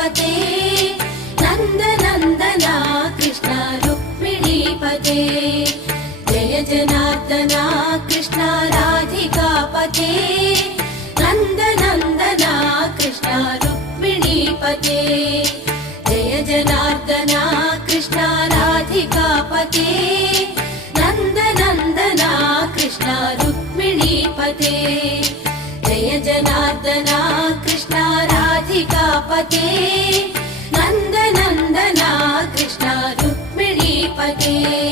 राधिकापते नंद नंदना कृष्ण रुक्मिणीपते जय जनार्दना कृष्ण राधिकापते नंद नंदना कृष्ण रुक्मिणीपते जय जनार्दना कृष्ण राधिकापते नंद नंदना कृष्ण रुक्मिणीपते जय जनार्दना कृष्ण राधिकापते नंद नंदना कृष्ण रुक्मिणीपते।